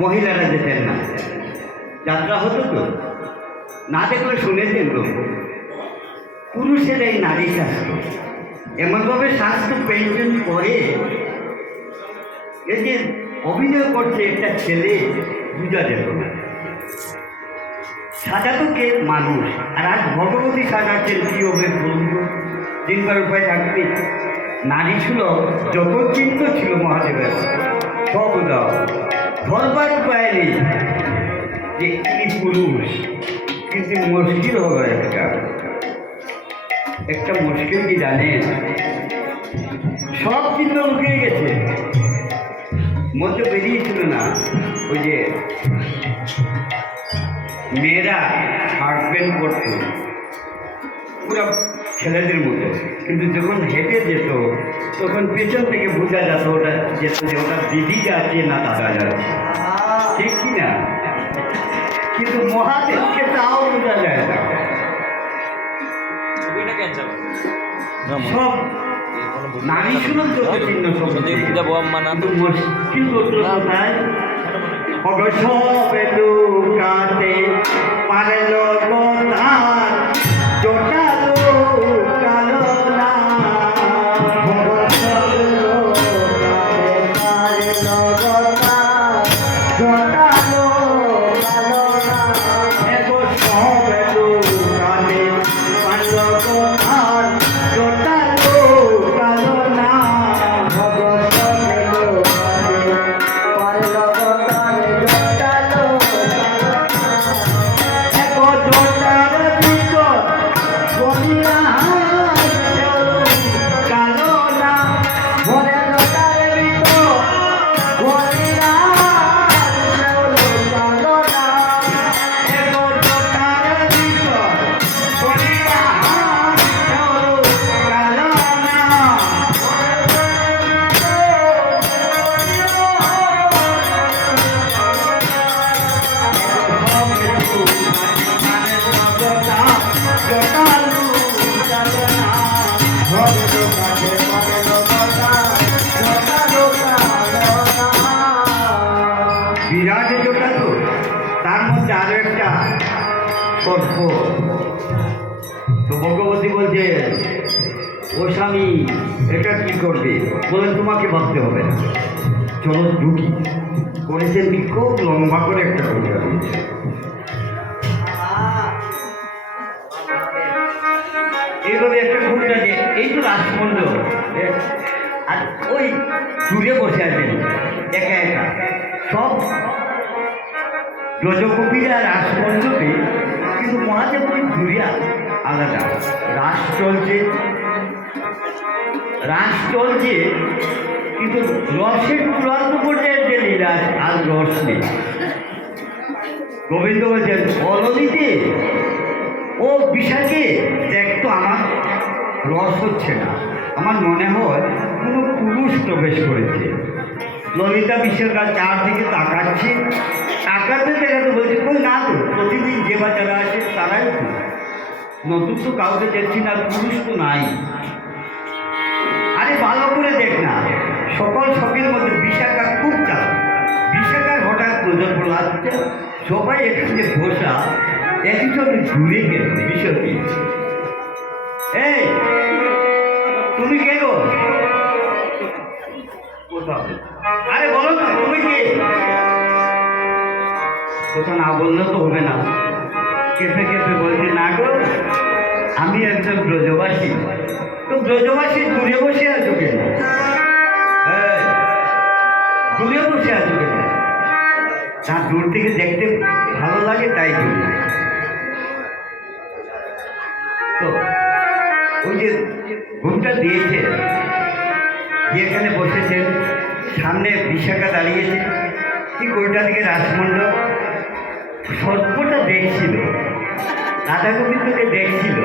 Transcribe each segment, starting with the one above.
মহিলারা যেতেন না, যাত্রা হতো তো না দেখলে শুনেছেন তো পুরুষের এই নারী শাস্ত্র এমনভাবে শাস্ত্র পেইন্টেন করে, এই যে অভিনয় করছে একটা ছেলে বুঝা যেত না। সাজাতো কে? মানুষ। আর আজ ভগবতী সাজাচ্ছেন কি হবে বলুন তো? চিন্তার উপায় থাকবে। নারী ছিল যত চিন্তা ছিল মহাদেবের সব দাও, ধরবার উপায় নেই যে তিনি পুরুষ। কিন্তু মুশকিল হলো একটা মুশকিল কি জানেন? সব চিন্তা লুকিয়ে গেছে, মধ্যে বেরিয়েছিল না ওই যে মেয়েরা শার্ট প্যান্ট পরত পুরো ছেলেদের মতো, কিন্তু যখন হেঁটে যেত তখন পেছন থেকে বোঝা যেত ওটা যেত যে ওটা দিদি যাচ্ছে না দাদা যাচ্ছে, ঠিক কি না? কিন্তু মহাদেবকে তাও বোঝা যায় না। সব নারী শুনো যত চিহ্ন সব মুশকিল করতো কোথায়? সবে লুকাতে পারল তার জোটালো কালো না, জোটালো কালো না, এগো সবে লুকাতে পারল তার জোটালো কালো না, বিরাট জোটা তো, তার মধ্যে আরো একটা সর্প। তো ভগবতী বলছে, ও স্বামী এটা কি করবে? বলেন তোমাকে ভাবতে হবে না, চলো ঢুকি। করেছেন কি? খুব লম্বা করে একটা কবিতা দিয়েছে। এইভাবে একটা কবিতা যে এই তো রাজমন্ডল, আর ওই দূরে বসে আছেন একা একা সব ব্রজকবিরা রাসমণ্ডপে, কিন্তু মহাদেব ওই দূরিয়া আলাদা। রাস চলছে কিন্তু রসের চূড়ান্ত পর্যায়ের যে লীলা আর রস নেই। গোবিন্দ বলছেন অললিতে ও বিশাখে দেখতো আমার রস হচ্ছে না, আমার মনে হয় কোনো পুরুষ প্রবেশ করেছে। ললিতা বিশ্বকার চারদিকে তাকাচ্ছে, তাকাতে দেখাতে বলছে কই না তো, প্রতিদিন যে বাচ্চারা আসে তারাই তো, নতুন তো কাউকে দেখছি না, পুরুষ তো নাই। আরে ভালো করে দেখ না, সকল শখের মধ্যে বিশাখা খুব চাপ। বিশাখার হঠাৎ নজর পড়ল, আচ্ছা সবাই এখানে বসা, একজন ঘুরে গেল বিষয়টি। এই তুমি কে গো? কোথাও আরে বলো না তুমি কে? কোথাও না বললে তো হবে না। কেঁপে কেঁপে বলছে, না গো আমি একজন ব্রজবাসী। তো ব্রজবাসী দূরে বসে আছো কেন? দূরে বসে আছো কেন? তা দূর থেকে দেখতে ভালো লাগে তাই জন্য। তো ওই যে ঘুমটা দিয়েছে, যেখানে বসেছেন সামনে বিশাখা দাঁড়িয়েছে, ঠিক ওইটা দিকে রাসমণ্ডল। সর্পটা দেখছিল, রাধা গোবিন্দকে দেখছিল,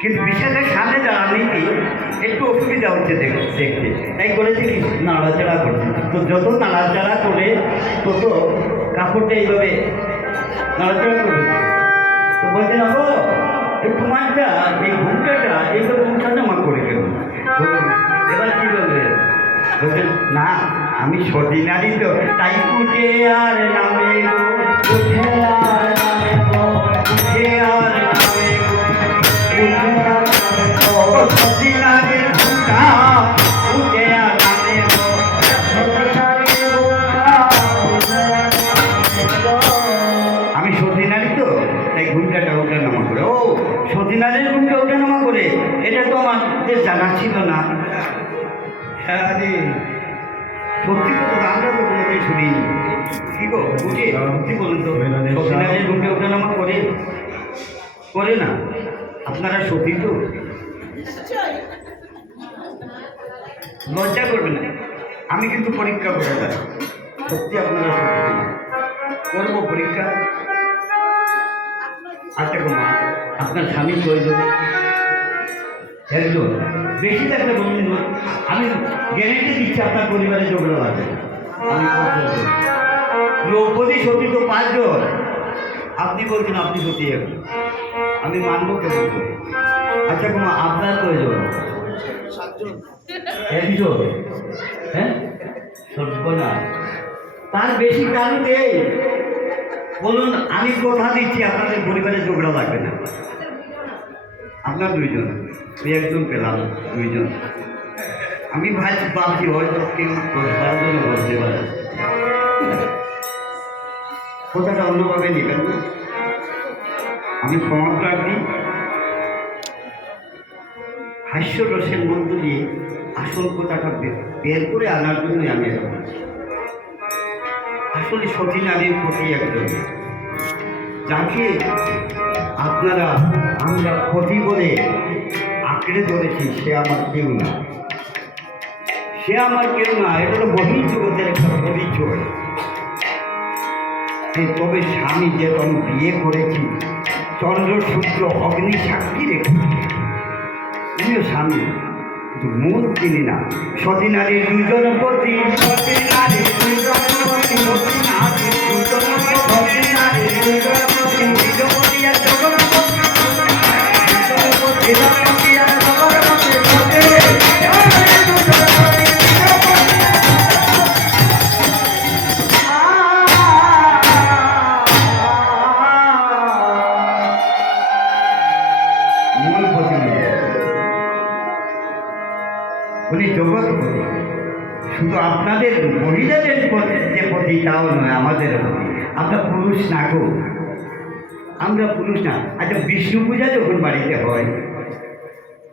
কিন্তু বিশাখার সামনে দাঁড়ানি একটু অসুবিধা হচ্ছে দেখতে, তাই করেছে কি নাড়াচাড়া করছে। তো যত নাড়াচাড়া করে তত কাপড়টা এইভাবে নাড়াচাড়া করবে। তো বলছে না গো তোমারটা এই ঘুমটাটা এইভাবে উঠানামা করে কেন? এবার কি বলবে? বলছেন না আমি সতী নারী তো তাই উঠে আর নামে গো, উঠে আর নামে গো, উঠে আর নামে গো, উঠে আর নামে গো, সতীনাথের ঘুমটা উঠে আর নামে গো, সতীনাথের ঘুমটা উঠে আর নামে গো। আমি সতীনারী তো, তাই ঘুমটাটা ওঠা নামা করে। ও সতীনাথের ঘুমটা ওঠা নামা করে, এটা তো আমাদের জানা ছিল না। হ্যাঁ রে, সত্যি তো আমরা তো কোনোদিন শুনিনি। কি গো বুঝি সত্যি বলুন তো, সতীনাথের ঘুমটা ওঠা নামা করে করে না? আপনারা সতী তো? লজ্জা করবেন না, আমি কিন্তু পরীক্ষা করে যাই সত্যি আপনারা সতী কিনা। করবো পরীক্ষা। আচ্ছা গো মা, আপনার স্বামী প্রয়োজন একজন, বেশি থাকলে বলুন না। আমি গ্যারেন্টি দিচ্ছি আপনার পরিবারে ঝগড়া লাগবে। আমি দ্রৌপদী সতী তো 5 জন, আপনি বলছেন আপনি সতী এখন, আমি মানবো কেমন করে? আচ্ছা গো মা, আপনার প্রয়োজন একজন? হ্যাঁ সত্য না, তার বেশি কারণ নেই। বলুন, আমি কথা দিচ্ছি আপনাদের পরিবারে ঝগড়া লাগবে না। আপনার 2 জন, ওই একজন পেলাম 2 জন। আমি ভাবছি হয়তো কেউ 10-12 জন বলতে পারে, কথাটা অন্যভাবে নেবেন না। আমি ক্ষমাপ্রার্থী। হাস্যরসের মধ্য দিয়ে আসল কথাটা বের করে আনার জন্যই আমি এটা বলছি। আসলে সতী নারীর প্রতি একজন, যাকে আপনারা আমরা ক্ষতি বলে আঁকড়ে ধরেছি, সে আমার কেউ না, সে আমার কেউ না। এটা হলো বহির্জগতের একটা পরিচয়। তবে স্বামী যে আমি বিয়ে করেছি, চন্দ্র সূর্য অগ্নি সাক্ষী রেখে, তুমিও স্বামী, কিন্তু মূল তিনি না। সতী নারীর 2 জন পতি, সতী নারীর 2 জন পতি, সতী নারীর 2 জন পতি, সতী নারীর 2 জন পতি, বীরপতি আর জগৎপতি, বীরপতি আর জগৎপতি, মূল পতি উনি জগৎপতি। শুধু আপনাদের মহিলাদের যে পতি তাও নয়, আমাদের পতি। আমরা পুরুষ না গো, আমরা পুরুষ না। আচ্ছা বিষ্ণু পূজা যখন বাড়িতে হয়,